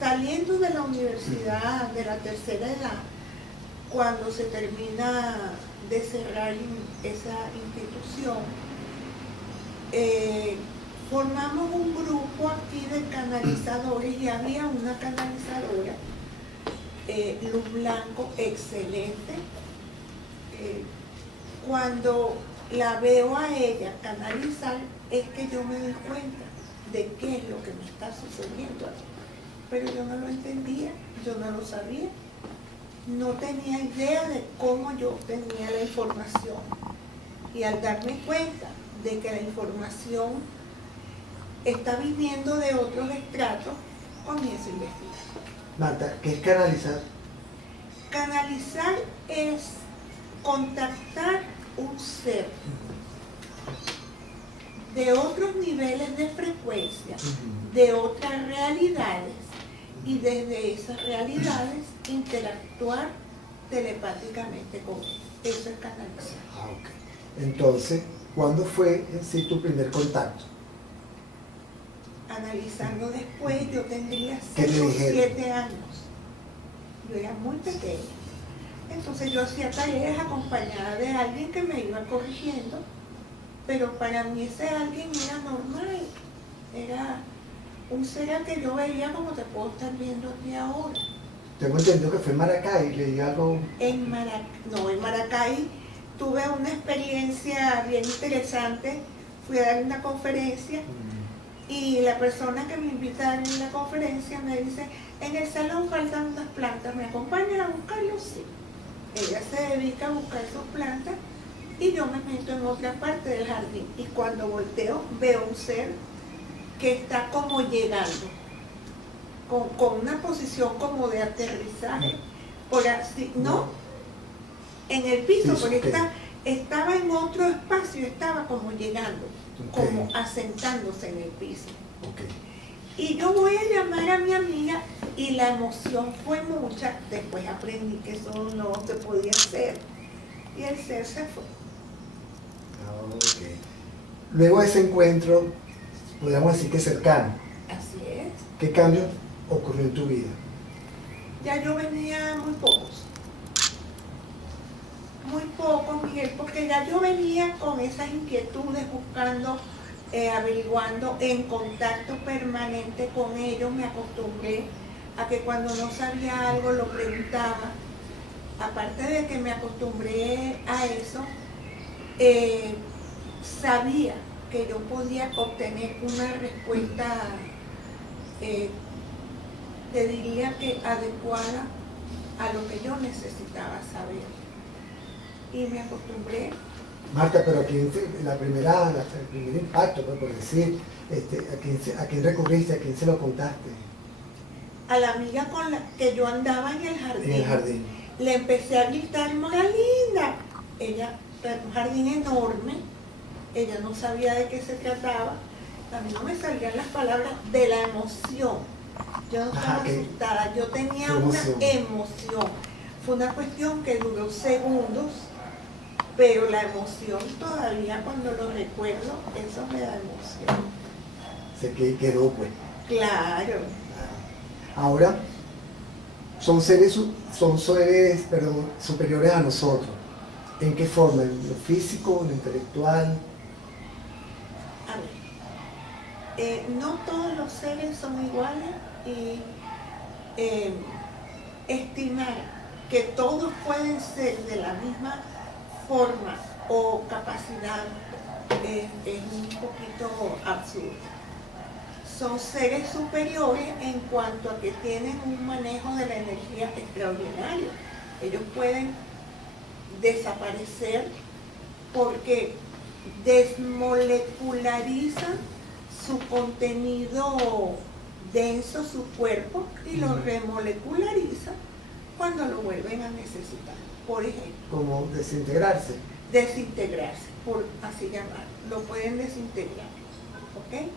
Saliendo de la universidad de la tercera edad, cuando se termina de cerrar esa institución, formamos un grupo aquí de canalizadores y había una canalizadora, Luz Blanco, excelente. Cuando la veo a ella canalizar, es que yo me doy cuenta de qué es lo que me está sucediendo aquí. Pero yo no lo entendía, yo no lo sabía, no tenía idea de cómo yo obtenía la información. Y al darme cuenta de que la información está viniendo de otros estratos, comienzo a investigar. Marta, ¿qué es canalizar? Canalizar es contactar un ser de otros niveles de frecuencia, de otras realidades, y desde esas realidades interactuar telepáticamente con él. Eso es canalizar. Ah, ok. Entonces, ¿cuándo fue en sí tu primer contacto? Analizando después, yo tendría ¿Qué le 6 o dijeron? 7 años. Yo era muy pequeña. Entonces yo hacía tareas acompañada de alguien que me iba corrigiendo, pero para mí ese alguien era normal. Era un ser al que yo veía como te puedo estar viendo aquí ahora. Tengo entendido que fue en Maracay, leí algo. En Maracay tuve una experiencia bien interesante. Fui a dar una conferencia y la persona que me invita a dar la conferencia me dice: en el salón faltan unas plantas, ¿me acompañan a buscarlos? Sí. Ella se dedica a buscar sus plantas y yo me meto en otra parte del jardín, y cuando volteo veo un ser que está como llegando, con una posición como de aterrizaje, por así, no en el piso, Sí, porque okay. estaba en otro espacio, estaba como llegando, Okay. como asentándose en el piso. Okay. Y yo voy a llamar a mi amiga y la emoción fue mucha. Después aprendí que eso no se podía hacer y el ser se fue. Okay. Luego de ese encuentro, podríamos decir que cercano, Así es. ¿qué cambio ocurrió en tu vida? Ya yo venía muy pocos, Miguel, porque ya yo venía con esas inquietudes, buscando, averiguando, en contacto permanente con ellos. Me acostumbré a que cuando no sabía algo lo preguntaba. Aparte de que me acostumbré a eso, sabía que yo podía obtener una respuesta, te diría que adecuada a lo que yo necesitaba saber. Y me acostumbré. Marta, pero el primer impacto, pues, por decir, ¿a quién recurriste? ¿A quién se lo contaste? A la amiga con la que yo andaba en el jardín. En el jardín. Le empecé a gritar: Mora linda. Ella, un jardín enorme, ella no sabía de qué se trataba. A mí no me salían las palabras de la emoción. Yo no estaba asustada, yo tenía una emoción. Fue una cuestión que duró segundos, pero la emoción todavía, cuando lo recuerdo, eso me da emoción. Se quedó, pues. Claro. Ahora, son seres superiores a nosotros. ¿En qué forma? ¿En lo físico, en lo intelectual? A ver, no todos los seres son iguales, y estimar que todos pueden ser de la misma forma o capacidad es un poquito absurdo. Son seres superiores en cuanto a que tienen un manejo de la energía extraordinario. Ellos pueden desaparecer porque desmolecularizan su contenido denso, su cuerpo, y lo remolecularizan cuando lo vuelven a necesitar. Por ejemplo, ¿Como desintegrarse? Desintegrarse, por así llamarlo. Lo pueden desintegrar. ¿Ok?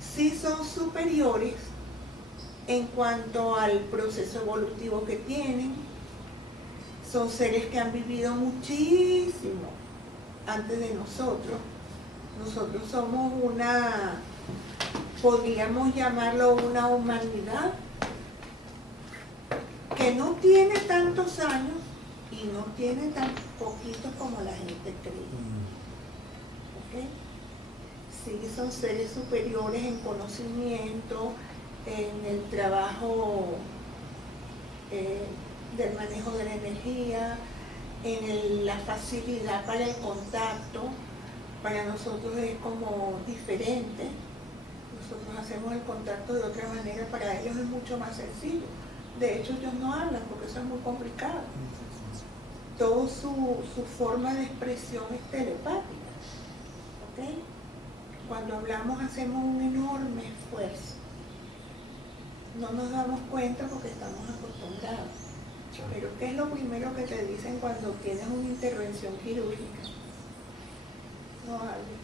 Sí son superiores en cuanto al proceso evolutivo que tienen. Son seres que han vivido muchísimo antes de nosotros. Nosotros somos podríamos llamarlo una humanidad tantos años y no tiene tan poquito como la gente cree. ¿Ok? Sí, son seres superiores en conocimiento, en el trabajo del manejo de la energía, en la facilidad para el contacto. Para nosotros es como diferente. Nosotros hacemos el contacto de otra manera, para ellos es mucho más sencillo. De hecho, ellos no hablan porque eso es muy complicado. Toda su forma de expresión es telepática. ¿Ok? Cuando hablamos hacemos un enorme esfuerzo. No nos damos cuenta porque estamos acostumbrados. Pero ¿qué es lo primero que te dicen cuando tienes una intervención quirúrgica? No hables,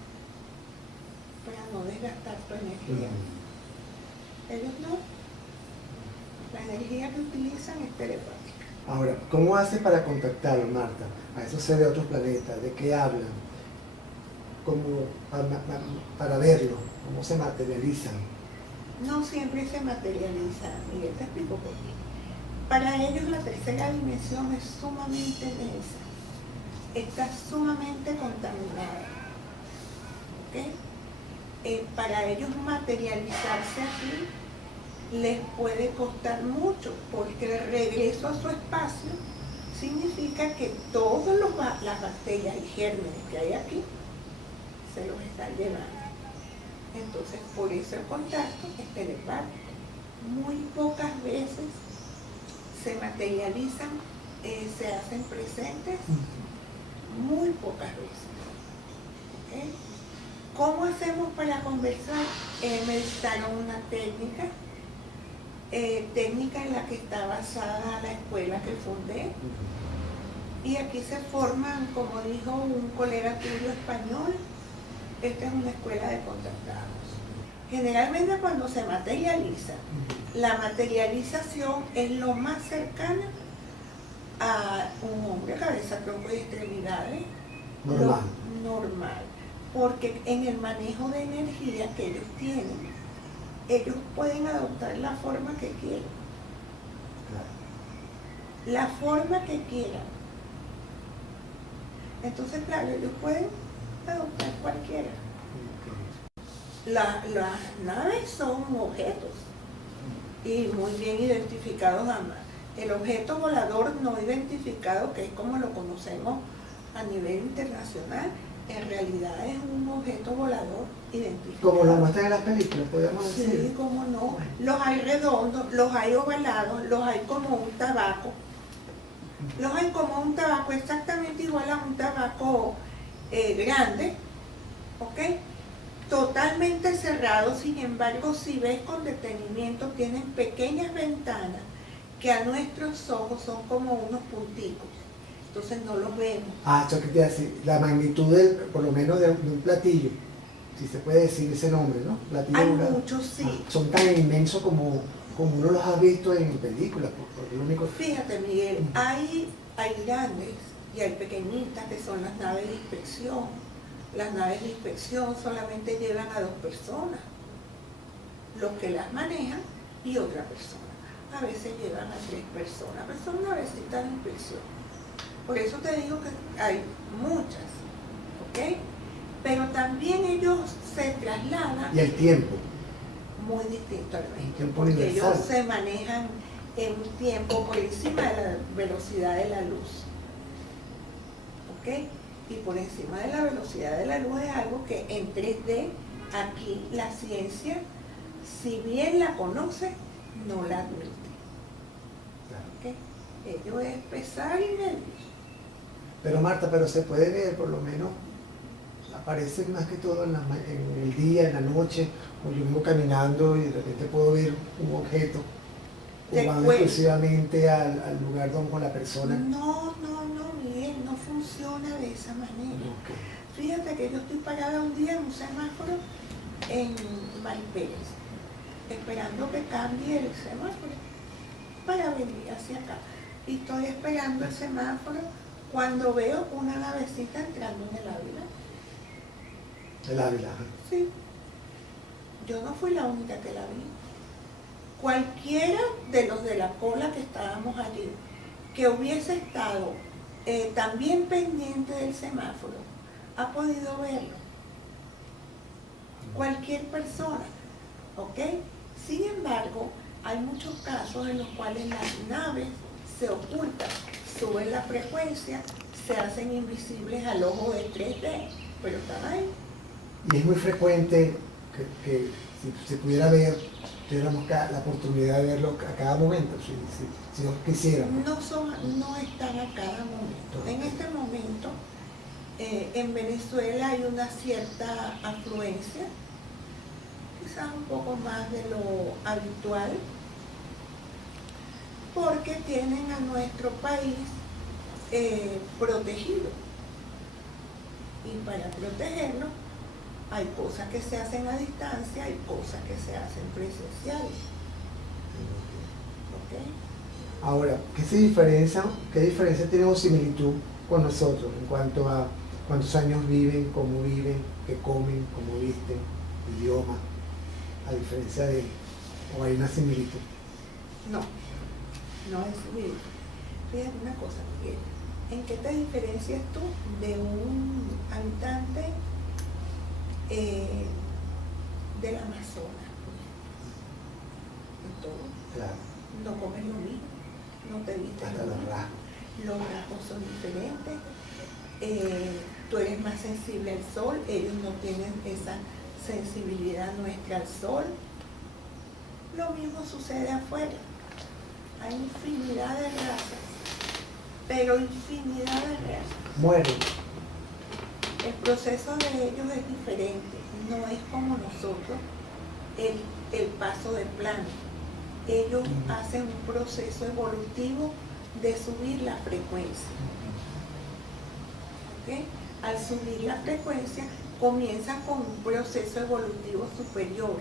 para no desgastar tu energía. Ellos no. La energía que utilizan es telepática. Ahora, ¿cómo haces para contactarlo, Marta? A esos seres de otros planetas, ¿de qué hablan? ¿Cómo para verlo? ¿Cómo se materializan? No siempre se materializa, Miguel, te explico por qué. Para ellos la tercera dimensión es sumamente densa, está sumamente contaminada. ¿Ok? Para ellos materializarse aquí les puede costar mucho, porque el regreso a su espacio significa que todas las bacterias y gérmenes que hay aquí se los están llevando. Entonces, por eso el contacto es telepático. Muy pocas veces se materializan, se hacen presentes, muy pocas veces. ¿Okay? ¿Cómo hacemos para conversar? Me dictaron una técnica en la que está basada la escuela que fundé. Y aquí se forman, como dijo un colega tuyo español, esta es una escuela de contactados. Generalmente cuando se materializa, la materialización es lo más cercano a un hombre, cabeza, tronco y extremidades. Normal. Porque en el manejo de energía que ellos tienen, ellos pueden adoptar la forma que quieran. La forma que quieran. Entonces, claro, ellos pueden adoptar cualquiera. Las naves son objetos y muy bien identificados ambas. El objeto volador no identificado, que es como lo conocemos a nivel internacional, en realidad es un objeto volador identificado. Como lo muestran en las películas, podríamos decir. Sí, cómo no. Los hay redondos, los hay ovalados, los hay como un tabaco. Los hay como un tabaco, exactamente igual a un tabaco grande, ¿ok? Totalmente cerrado. Sin embargo, si ves con detenimiento, tienen pequeñas ventanas que a nuestros ojos son como unos punticos. Entonces no los vemos. Eso que te hace, la magnitud por lo menos de un platillo, si se puede decir ese nombre, ¿no? Platillo Hay volador. muchos, sí. Son tan inmensos como uno los ha visto en películas. Porque lo único... Fíjate, Miguel, hay grandes y hay pequeñitas que son las naves de inspección. Las naves de inspección solamente llevan a 2 personas, los que las manejan y otra persona. A veces llevan a 3 personas, pero son navecitas de inspección. Por eso te digo que hay muchas, ¿ok? Pero también ellos se trasladan. Y el tiempo. Muy distinto al nuestro, Tiempo porque universal. ellos se manejan en un tiempo por encima de la velocidad de la luz. ¿Ok? Y por encima de la velocidad de la luz es algo que en 3D, aquí la ciencia, si bien la conoce, no la admite. ¿Ok? Ello es pesar y nervios. Pero Marta, pero se puede ver, por lo menos, aparece más que todo en el día, en la noche, o yo vengo caminando y de repente puedo ver un objeto, o van exclusivamente al lugar con la persona. No, Miguel, no funciona de esa manera. Okay. Fíjate que yo estoy parada un día en un semáforo en Maripérez, esperando que cambie el semáforo para venir hacia acá. Y estoy esperando el semáforo cuando veo una navecita entrando en el Ávila. El Ávila. Sí. Yo no fui la única que la vi. Cualquiera de los de la cola que estábamos allí que hubiese estado también pendiente del semáforo ha podido verlo. Cualquier persona, ¿ok? Sin embargo, hay muchos casos en los cuales las naves se ocultan, suben la frecuencia, se hacen invisibles al ojo de 3D, pero están ahí. Y es muy frecuente que si se pudiera ver, tuviéramos la oportunidad de verlo a cada momento, si no quisiéramos. No están a cada momento. En este momento, en Venezuela hay una cierta afluencia, quizás un poco más de lo habitual, porque tienen a nuestro país protegido. Y para protegerlo hay cosas que se hacen a distancia, hay cosas que se hacen presenciales. ¿Okay? Ahora, ¿qué diferencia tiene o similitud con nosotros en cuanto a cuántos años viven, cómo viven, qué comen, cómo visten, idioma, a diferencia de, o hay una similitud? No es similitud. Fíjate una cosa, Miguel, ¿en qué te diferencias tú de un habitante del Amazonas? En todo. Claro. No comes lo mismo, no te vistes Hasta lo los mismo. rasgos. Los rasgos son diferentes, tú eres más sensible al sol, ellos no tienen esa sensibilidad nuestra al sol. Lo mismo sucede afuera, hay infinidad de razas, pero infinidad de razas. Mueren. El proceso de ellos es diferente, no es como nosotros el paso de plano. Ellos hacen un proceso evolutivo de subir la frecuencia. ¿Okay? Al subir la frecuencia comienza con un proceso evolutivo superior.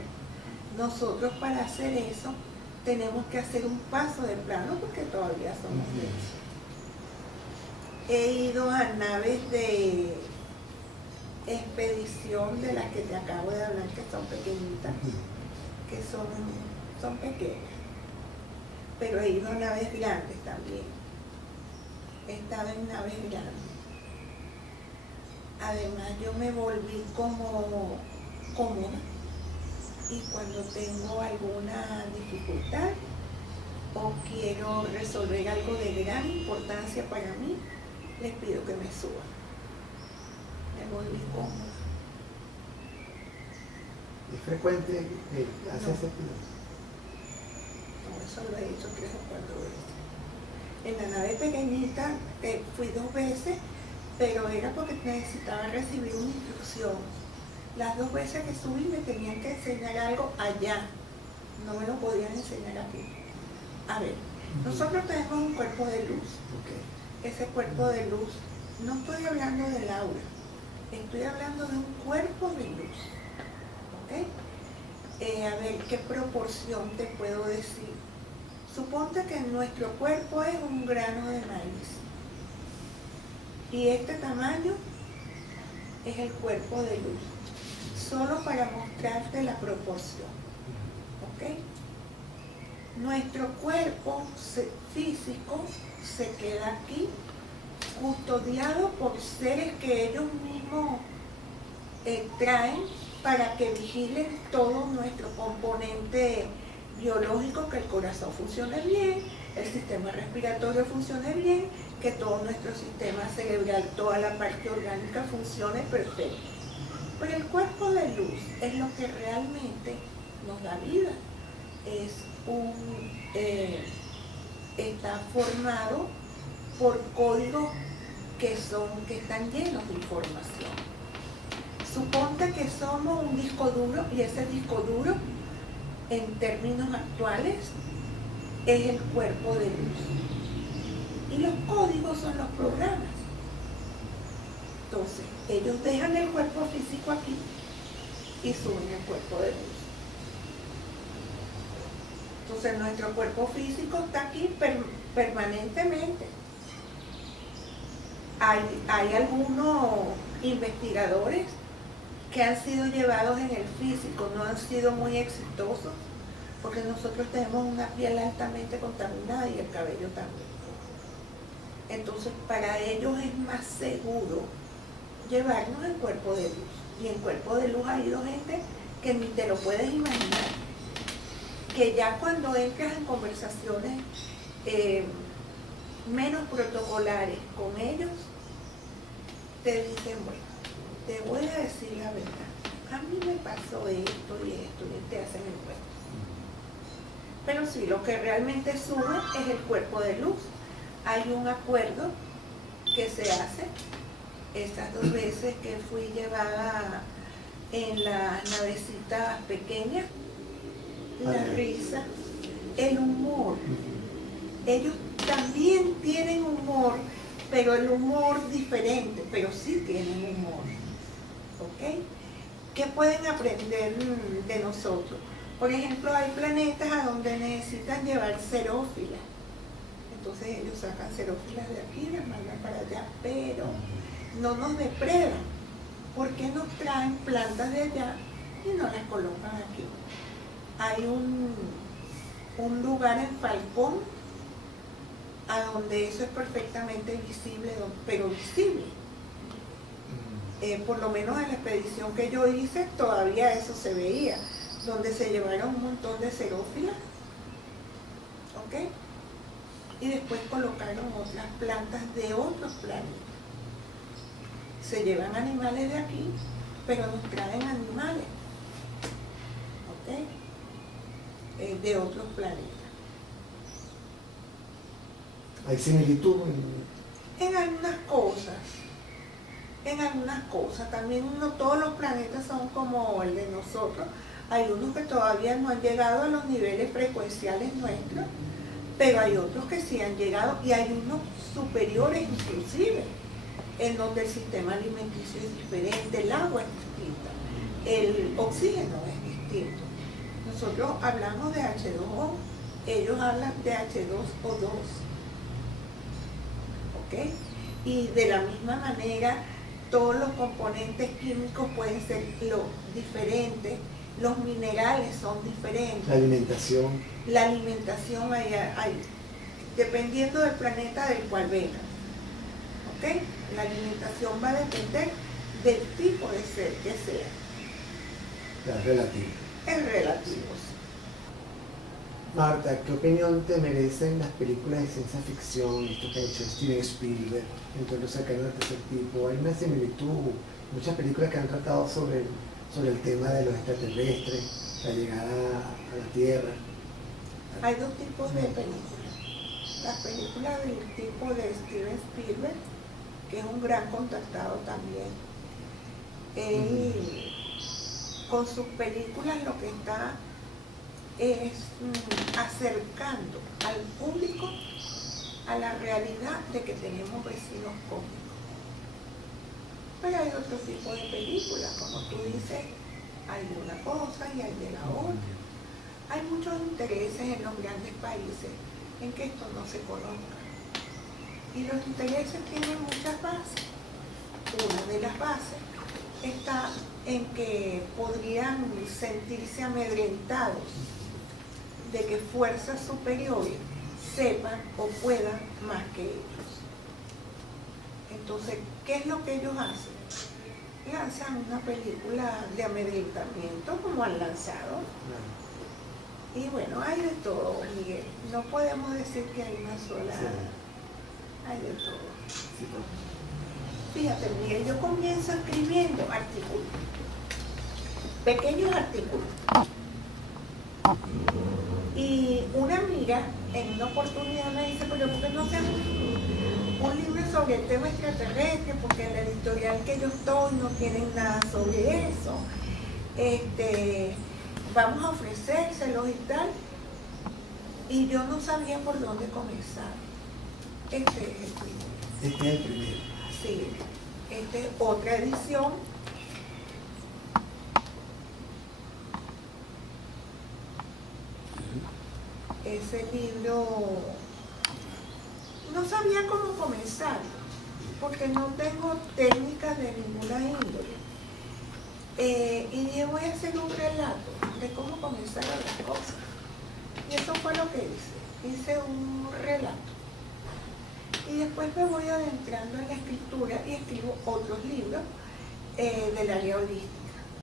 Nosotros para hacer eso tenemos que hacer un paso de plano porque todavía somos densos. He ido a naves de expedición de las que te acabo de hablar, que son pequeñitas, que son pequeñas. Pero he ido a naves grandes también. He estado en naves grandes. Además, yo me volví como cómoda. Y cuando tengo alguna dificultad o quiero resolver algo de gran importancia para mí, les pido que me suban. Me volví cómoda. ¿Es frecuente que hace No. ese tipo? No, eso lo he hecho 3 o 4 veces. En la nave pequeñita fui 2 veces, pero era porque necesitaba recibir una instrucción. Las 2 veces que subí me tenían que enseñar algo allá, no me lo podían enseñar aquí. A ver, nosotros tenemos un cuerpo de luz. Okay. Ese cuerpo de luz, no estoy hablando del aura, estoy hablando de un cuerpo de luz. ¿Okay? A ver, ¿qué proporción te puedo decir? Suponte que nuestro cuerpo es un grano de maíz. Y este tamaño es el cuerpo de luz. Solo para mostrarte la proporción. ¿Ok? Nuestro cuerpo físico se queda aquí, custodiado por seres que ellos mismos traen para que vigilen todo nuestro componente biológico, que el corazón funcione bien, el sistema respiratorio funcione bien, que todo nuestro sistema cerebral, toda la parte orgánica funcione perfecto. Pero el cuerpo de luz es lo que realmente nos da vida. Está formado por códigos que están llenos de información. Suponte que somos un disco duro y ese disco duro, en términos actuales, es el cuerpo de luz. Y los códigos son los programas. Entonces, ellos dejan el cuerpo físico aquí y suben el cuerpo de luz. Entonces, nuestro cuerpo físico está aquí permanentemente. Hay algunos investigadores que han sido llevados en el físico, no han sido muy exitosos, porque nosotros tenemos una piel altamente contaminada y el cabello también. Entonces, para ellos es más seguro llevarnos el cuerpo de luz. Y en cuerpo de luz ha ido gente que ni te lo puedes imaginar. Que ya cuando entras en conversaciones menos protocolares con ellos, te dicen, bueno, te voy a decir la verdad. A mí me pasó esto y esto, y te hacen el cuento. Pero sí, lo que realmente sube es el cuerpo de luz. Hay un acuerdo que se hace. Estas 2 veces que fui llevada en las navecitas pequeñas, la risa, el humor. Ellos también tienen humor, pero el humor diferente, pero sí tienen humor. ¿Ok? ¿Qué pueden aprender de nosotros? Por ejemplo, hay planetas a donde necesitan llevar xerófilas. Entonces ellos sacan xerófilas de aquí y las mandan para allá, pero no nos depredan. ¿Por qué nos traen plantas de allá y no las colocan aquí? Hay un lugar en Falcón a donde eso es perfectamente visible, pero visible. Por lo menos en la expedición que yo hice todavía eso se veía, donde se llevaron un montón de xerófilas, ¿ok? Y después colocaron otras plantas de otros planetas. Se llevan animales de aquí, pero nos traen animales, ¿ok? De otros planetas. ¿Hay similitud? En algunas cosas. En algunas cosas. También no todos los planetas son como el de nosotros. Hay unos que todavía no han llegado a los niveles frecuenciales nuestros, pero hay otros que sí han llegado y hay unos superiores inclusive, en donde el sistema alimenticio es diferente, el agua es distinta, el oxígeno es distinto. Nosotros hablamos de H2O, ellos hablan de H2O2. ¿Ok? Y de la misma manera, todos los componentes químicos pueden ser diferentes, los minerales son diferentes. La alimentación hay, dependiendo del planeta del cual venga. ¿Ok? La alimentación va a depender del tipo de ser que sea. Es relativo. Es relativo. Marta, ¿qué opinión te merecen las películas de ciencia ficción, esto que ha hecho Steven Spielberg, Encuentros cercanos del tercer tipo? Hay una similitud, muchas películas que han tratado sobre el tema de los extraterrestres, la llegada a la Tierra. Hay 2 tipos de películas. Las películas del tipo de Steven Spielberg, que es un gran contactado también. Él, con sus películas, lo que está es acercando al público a la realidad de que tenemos vecinos cósmicos. Pero hay otro tipo de películas, como tú dices, hay de una cosa y hay de la otra. Hay muchos intereses en los grandes países en que esto no se conozca. Y los intereses tienen muchas bases. Una de las bases está en que podrían sentirse amedrentados de que fuerzas superiores sepan o puedan más que ellos. Entonces, ¿qué es lo que ellos hacen? Lanzan una película de amedrentamiento, como han lanzado. Y bueno, hay de todo, Miguel. No podemos decir que hay una sola. Sí. Hay de todo. Sí. Fíjate, Miguel, yo comienzo escribiendo artículos. Pequeños artículos. Y una amiga en una oportunidad me dice, pero ¿por qué no hacemos un libro sobre el tema extraterrestre? Porque en la editorial que yo estoy no tienen nada sobre eso. Vamos a ofrecérselos y tal. Y yo no sabía por dónde comenzar. Este es el primero. Este es el primero. Sí, esta es otra edición. Ese libro, no sabía cómo comenzar, porque no tengo técnicas de ninguna índole. Y dije, voy a hacer un relato de cómo comenzaron las cosas. Y eso fue lo que hice. Hice un relato. Y después después me voy adentrando en la escritura y escribo otros libros del área holística.